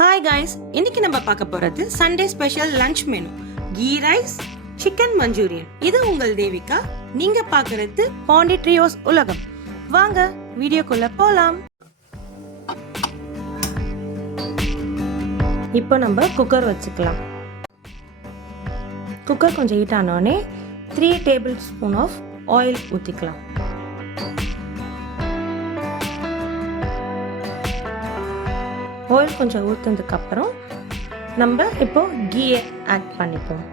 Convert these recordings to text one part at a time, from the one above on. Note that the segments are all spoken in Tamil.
ஹாய் காய்ஸ், இன்னைக்கு நம்ம பார்க்க போறது Sunday special lunch menu ghee rice chicken manchurian. இது உங்கள் தேவிகா. நீங்க பார்க்கறது பாண்டி ட்ரியோஸ் உலகம். வாங்க வீடியோக்குள்ள போலாம். இப்போ நம்ம குக்கர் வச்சுக்கலாம். குக்கர் கொஞ்சம் ஹீட் ஆனோடனே 3 டேபிள் ஸ்பூன் ஆஃப் ஆயில் ஊற்றிக்கலாம். ஆயில் கொஞ்சம் ஊற்றுனதுக்கு அப்புறம் நம்ம இப்போ கீயை ஆட் பண்ணிப்போம்.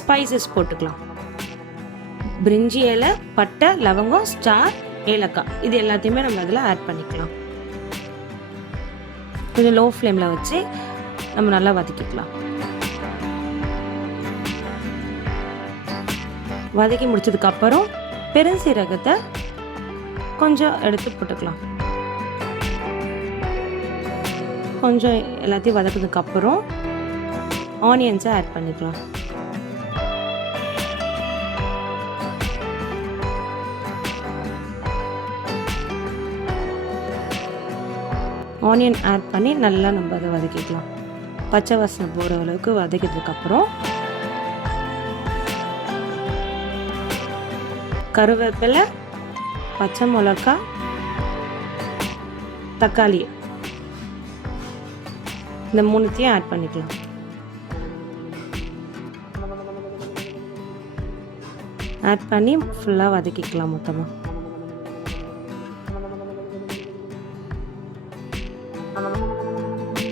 ஸ்பைசஸ் போட்டுக்கலாம். பிரிஞ்சி இலை, பட்டை, லவங்கம், ஸ்டார், ஏலக்காய், இது எல்லாத்தையுமே நம்ம அதில் ஆட் பண்ணிக்கலாம். கொஞ்சம் லோ ஃப்ளேமில் வச்சு நம்ம நல்லா வதக்கிக்கலாம். வதக்கி முடிச்சதுக்கு அப்புறம் பெருஞ்சீரகத்தை கொஞ்சம் எடுத்து போட்டுக்கலாம். கொஞ்சம் எல்லாத்தையும் வதக்கினதுக்கு அப்புறம் ஆனியன்ஸை ஆட் பண்ணிக்கலாம். ஆனியன் ஆட் பண்ணி நல்லா நம்ம அதை வதக்கிக்கலாம். பச்சை வாசனை போகிற அளவுக்கு வதக்கினதுக்கப்புறம் கருவேப்பிலை, பச்சை மிளகாய், தக்காளி, இந்த மூணுத்தையும் ஆட் பண்ணிக்கலாம். ஆட் பண்ணி ஃபுல்லாக வதக்கிக்கலாம் மொத்தமாக.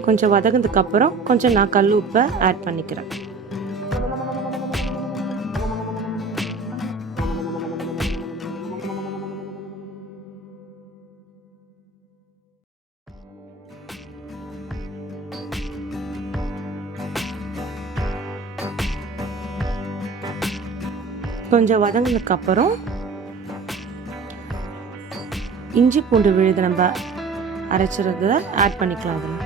கொஞ்சம் வதங்கினதுக்கு அப்புறம் கொஞ்சம் நான் கல் உப்பை ஆட் பண்ணிக்கிறேன். கொஞ்சம் வதங்கினதுக்கு அப்புறம் இஞ்சி பூண்டு விழுது நம்ம அரைச்சிருந்ததை ஆட் பண்ணிக்கலாம். அதில்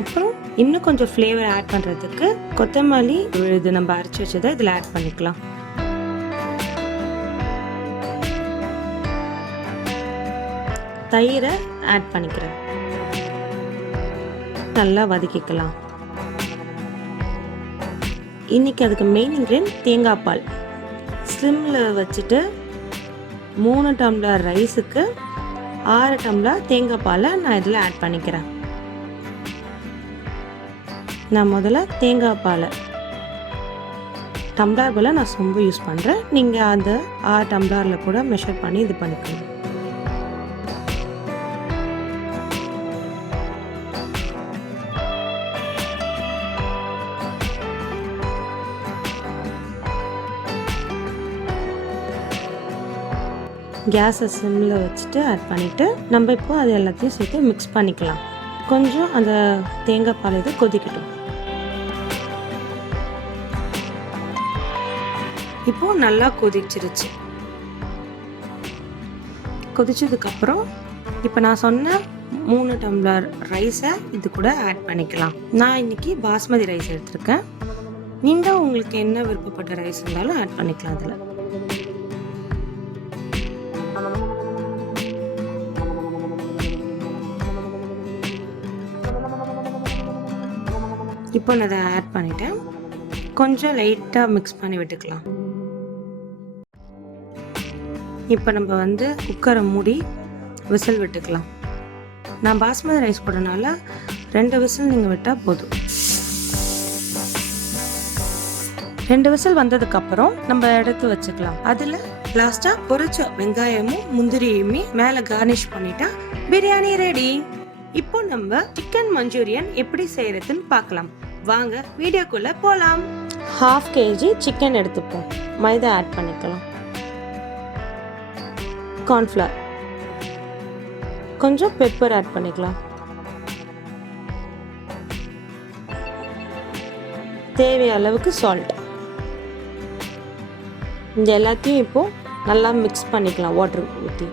அப்புறம் இன்னும் கொஞ்சம் ஃப்ளேவர் ஆட் பண்ணுறதுக்கு கொத்தமல்லி விழுது நம்ம அரைச்சி வச்சதை இதில் ஆட் பண்ணிக்கலாம். தயிரை ஆட் பண்ணிக்கிறேன். நல்லா வதக்கிக்கலாம். இன்னைக்கு அதுக்கு மெயின் இன்க்ரீடியன்ட் தேங்காய் பால். ஸ்லிம்மில் வச்சுட்டு 3 டம்ளர் ரைஸுக்கு 6 டம்ளர் தேங்காய் பாலை நான் இதில் ஆட் பண்ணிக்கிறேன். நான் முதல்ல தேங்காய் பாலை டம்ளர் போல் நான் சொம்பு யூஸ் பண்ணுறேன். நீங்கள் அந்த 6 டம்ளரில் கூட மெஷர் பண்ணி இது பண்ணிக்கணும். கேஸை சிம்மில் வச்சுட்டு ஆட் பண்ணிவிட்டு நம்ம இப்போ அது எல்லாத்தையும் சேர்த்து மிக்ஸ் பண்ணிக்கலாம். கொஞ்சம் அந்த தேங்காய் பால் இது கொதிக்கட்டும். இப்போ நல்லா கொதிச்சிருச்சு. கொதிச்சதுக்கப்புறம் இப்போ நான் சொன்ன 3 டம்ளர் ரைஸை இது கூட ஆட் பண்ணிக்கலாம். நான் இன்னைக்கு பாஸ்மதி ரைஸ் எடுத்திருக்கேன். நீங்கள் உங்களுக்கு என்ன விருப்பப்பட்ட ரைஸ் இருந்தாலும் ஆட் பண்ணிக்கலாம். அதில் இப்போ நான் அதை ஆட் பண்ணிட்டேன். கொஞ்சம் லைட்டாக மிக்ஸ் பண்ணி விட்டுக்கலாம். இப்போ நம்ம குக்கரை மூடி விசில் விட்டுக்கலாம். நான் பாஸ்மதி ரைஸ் போடுறதுனால 2 விசில் நீங்கள் விட்டால் போதும். 2 விசில் வந்ததுக்கப்புறம் நம்ம எடுத்து வச்சுக்கலாம். அதில் லாஸ்ட்டாக பொரிச்ச வெங்காயமும் முந்திரியுமே மேலே கார்னிஷ் பண்ணிட்டா பிரியாணி ரெடி. இப்போ நம்ம சிக்கன் மஞ்சூரியன் எப்படி செய்யறதுன்னு பார்க்கலாம். வாங்க வீடியோக்குள்ள போலாம். 1/2 kg சிக்கன் எடுத்துப்போம். மைதா ஆட் பண்ணிக்கலாம். கார்ன்ஃப்ளவர், கொஞ்சம் பெப்பர் ஆட் பண்ணிக்கலாம். தேவையான அளவுக்கு சால்ட். இந்த எல்லாத்தையும் இப்போ நல்லா மிக்ஸ் பண்ணிக்கலாம் வாட்டர் ஊற்றி.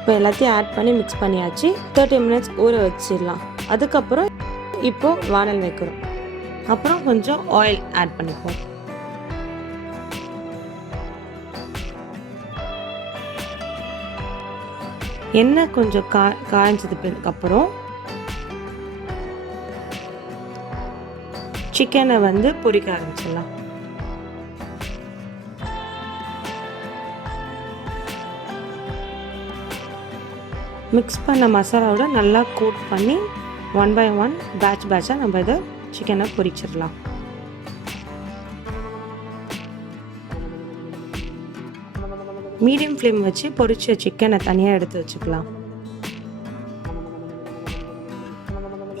இப்போ எல்லாத்தையும் ஆட் பண்ணி மிக்ஸ் பண்ணியாச்சு. 30 மினிட்ஸ் ஊற வச்சிடலாம். அதுக்கப்புறம் இப்போது வானல் வைக்கிறோம். அப்புறம் கொஞ்சம் ஆயில் ஆட் பண்ணிப்போம். எண்ணெய் கொஞ்சம் காய்ஞ்சதுக்கு அப்புறம் சிக்கனை பொரிக்க ஆரம்பிச்சிடலாம். மிக்ஸ் பண்ண மசாலாவோட நல்லா கோட் பண்ணி 1 by 1 பேட்சாக நம்ம இதை சிக்கனை பொரிச்சிடலாம். மீடியம் ஃப்ளேம் வச்சு பொரிச்ச சிக்கனை தனியாக எடுத்து வச்சுக்கலாம்.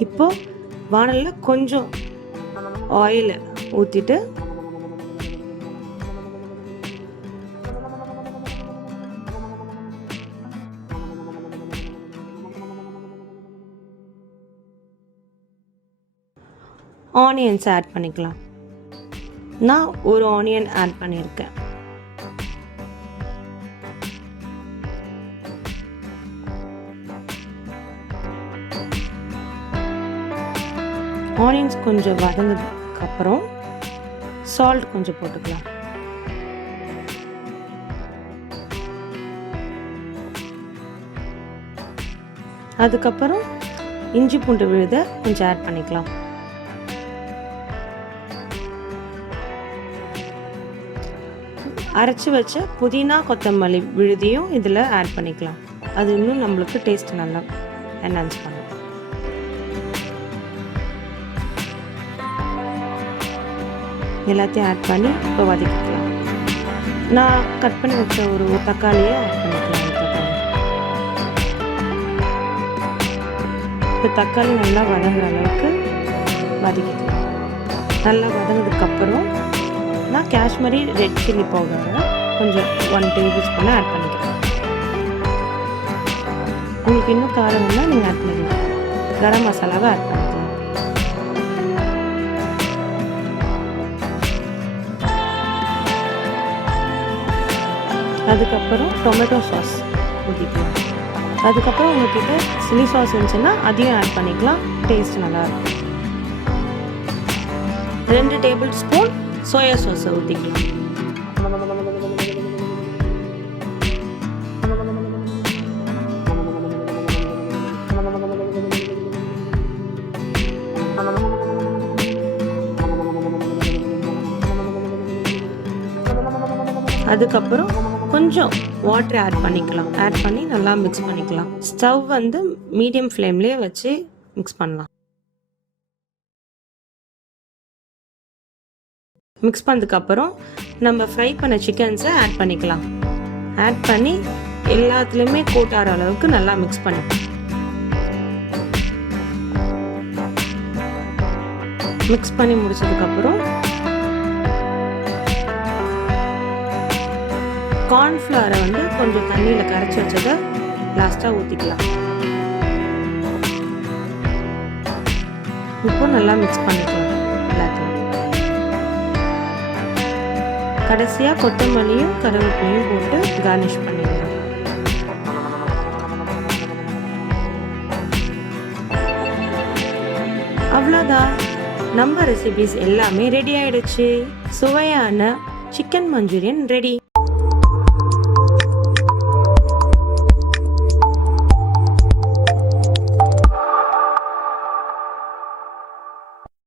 இப்போ வானலில் கொஞ்சம் ஆயில் ஊற்றிட்டு ஆனியன்ஸ் ஆட் பண்ணிக்கலாம். நான் ஒரு ஆனியன் ஆட் பண்ணியிருக்கேன். ஆனியன்ஸ் கொஞ்சம் வதங்கினதுக்கு அப்புறம் சால்ட் கொஞ்சம் போட்டுக்கலாம். அதுக்கப்புறம் இஞ்சி பூண்டு விழுதை கொஞ்சம் ஆட் பண்ணிக்கலாம். அரைச்சி வச்ச புதினா கொத்தமல்லி விழுதியும் இதில் ஆட் பண்ணிக்கலாம். அது இன்னும் நம்மளுக்கு டேஸ்ட் நல்லா என்ஹான்ஸ் பண்ணும். எல்லாத்தையும் ஆட் பண்ணி இப்போ வதக்கிக்கலாம். நான் கட் பண்ணி வச்ச ஒரு தக்காளியை ஆட் பண்ணிக்கலாம். இப்போ தக்காளி நல்லா வதங்குற அளவுக்கு வதக்கிக்கலாம். நல்லா வதங்கினதுக்கப்புறம் நான் காஷ்மீரி ரெட் சில்லி பவுடரை கொஞ்சம் 1 டேபிள் ஸ்பூன் ஆட் பண்ணிக்கிறேன். உங்களுக்கு இன்னும் காரம் வேணால் நீங்கள் ஆட் பண்ணிக்கலாம். கரம் மசாலாவை ஆட் பண்ணிக்கலாம். அதுக்கப்புறம் டொமேட்டோ சாஸ் ஊற்றிக்கலாம். அதுக்கப்புறம் உங்கள்கிட்ட சில்லி சாஸ் இருந்துச்சுன்னா அதையும் ஆட் பண்ணிக்கலாம். டேஸ்ட் நல்லாயிருக்கும். 2 டேபிள் ஸ்பூன் சோயா சாஸை ஊற்றிக்கலாம். அதுக்கப்புறம் கொஞ்சம் வாட்டர் ஆட் பண்ணிக்கலாம். ஆட் பண்ணி நல்லா மிக்ஸ் பண்ணிக்கலாம். ஸ்டவ் மீடியம் ஃப்ளேம்லேயே வச்சு மிக்ஸ் பண்ணலாம். மிக்ஸ் பண்ணதுக்கப்புறம் நம்ம ஃப்ரை பண்ண சிக்கன்ஸை ஆட் பண்ணிக்கலாம். ஆட் பண்ணி எல்லாத்துலேயுமே கோட் ஆகிற அளவுக்கு நல்லா மிக்ஸ் பண்ணிக்கலாம். மிக்ஸ் பண்ணி முடிச்சதுக்கப்புறம் கார்ன்ஃப்ளவரை கொஞ்சம் தண்ணியில் கரைச்சி வச்சதை லாஸ்ட்டாக ஊற்றிக்கலாம். இப்போ நல்லா மிக்ஸ் பண்ணிக்கலாம். எல்லாத்தையும் கடைசியாக கொத்தமல்லியும் கருவேப்பிலையும் போட்டு கார்னிஷ் பண்ணிடலாம். அவ்வளோதான், நம்ம ரெசிபிஸ் எல்லாமே ரெடி ஆயிடுச்சு. சுவையான சிக்கன் மஞ்சூரியன் ரெடி.